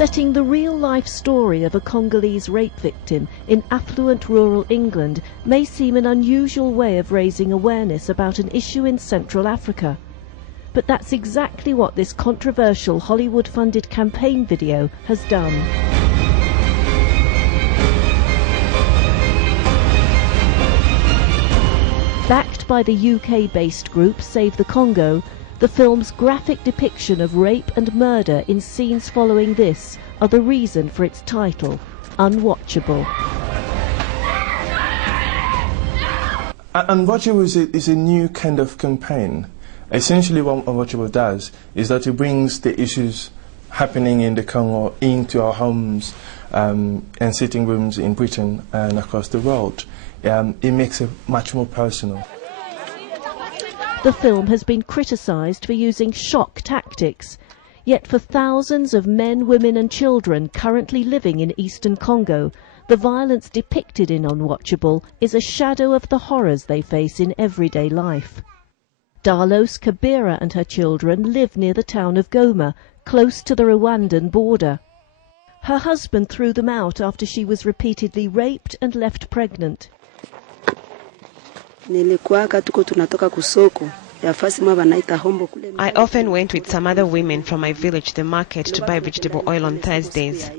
Setting the real-life story of a Congolese rape victim in affluent rural England may seem an unusual way of raising awareness about an issue in Central Africa. But that's exactly what this controversial Hollywood-funded campaign video has done. Backed by the UK-based group Save the Congo, the film's graphic depiction of rape and murder in scenes following this are the reason for its title, Unwatchable. Unwatchable is a new kind of campaign. Essentially what Unwatchable does is that it brings the issues happening in the Congo into our homes and sitting rooms in Britain and across the world. It makes it much more personal. The film has been criticised for using shock tactics, yet for thousands of men, women and children currently living in eastern Congo, the violence depicted in Unwatchable is a shadow of the horrors they face in everyday life. Darlos Kabira and her children live near the town of Goma, close to the Rwandan border. Her husband threw them out after she was repeatedly raped and left pregnant. I often went with some other women from my village to the market to buy vegetable oil on Thursdays.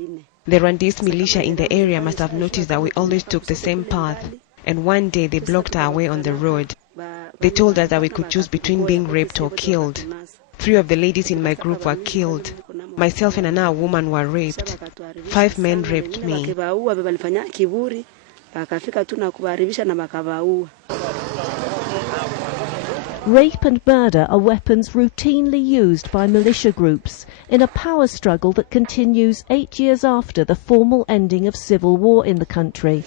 The Rwandese militia in the area must have noticed that we always took the same path, and one day they blocked our way on the road. They told us that we could choose between being raped or killed. 3 of the ladies in my group were killed. Myself and another woman were raped. 5 men raped me. Rape and murder are weapons routinely used by militia groups in a power struggle that continues 8 years after the formal ending of civil war in the country.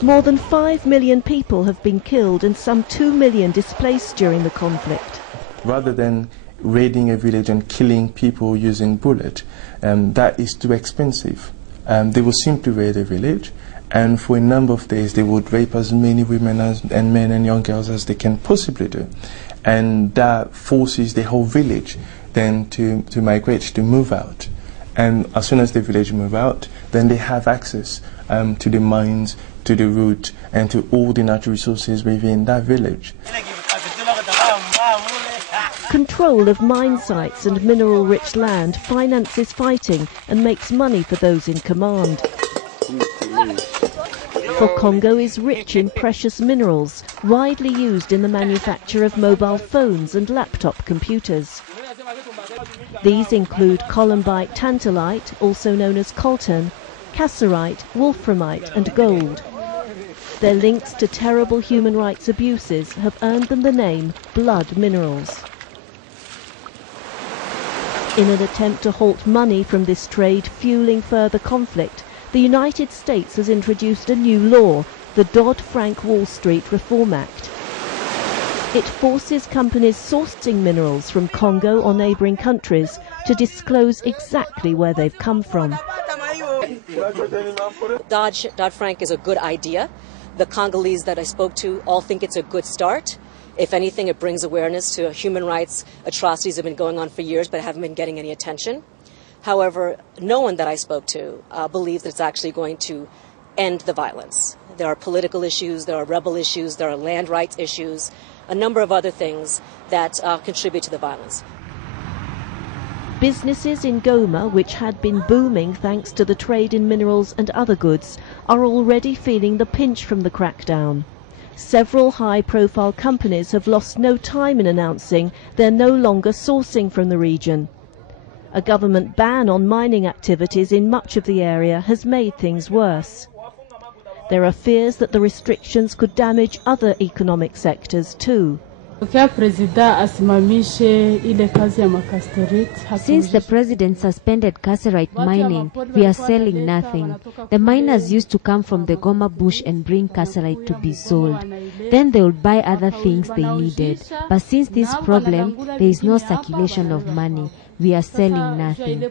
More than 5 million people have been killed and some 2 million displaced during the conflict. Rather than raiding a village and killing people using bullets, that is too expensive. They will simply raid a village, and for a number of days they would rape as many women and men and young girls as they can possibly do. And that forces the whole village then to migrate, to move out. And as soon as the village move out, then they have access to the mines, to the root, and to all the natural resources within that village. Control of mine sites and mineral-rich land finances fighting and makes money for those in command. For Congo is rich in precious minerals, widely used in the manufacture of mobile phones and laptop computers. These include columbite tantalite, also known as coltan, cassiterite, wolframite and gold. Their links to terrible human rights abuses have earned them the name blood minerals. In an attempt to halt money from this trade fueling further conflict, the United States has introduced a new law, the Dodd-Frank Wall Street Reform Act. It forces companies sourcing minerals from Congo or neighbouring countries to disclose exactly where they've come from. Dodd-Frank is a good idea. The Congolese that I spoke to all think it's a good start. If anything, it brings awareness to human rights atrocities that have been going on for years but haven't been getting any attention. However, no one that I spoke to believes that it's actually going to end the violence. There are political issues, there are rebel issues, there are land rights issues, a number of other things that contribute to the violence. Businesses in Goma, which had been booming thanks to the trade in minerals and other goods, are already feeling the pinch from the crackdown. Several high-profile companies have lost no time in announcing they're no longer sourcing from the region. A government ban on mining activities in much of the area has made things worse. There are fears that the restrictions could damage other economic sectors too. Since the president suspended cassiterite mining, we are selling nothing. The miners used to come from the Goma bush and bring cassiterite to be sold. Then they would buy other things they needed. But since this problem, there is no circulation of money. We are selling nothing.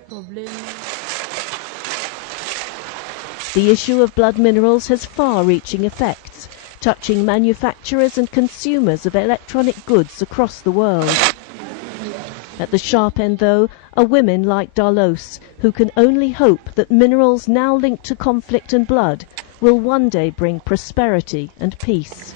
The issue of blood minerals has far-reaching effects, touching manufacturers and consumers of electronic goods across the world. At the sharp end, though, are women like Darlos, who can only hope that minerals now linked to conflict and blood will one day bring prosperity and peace.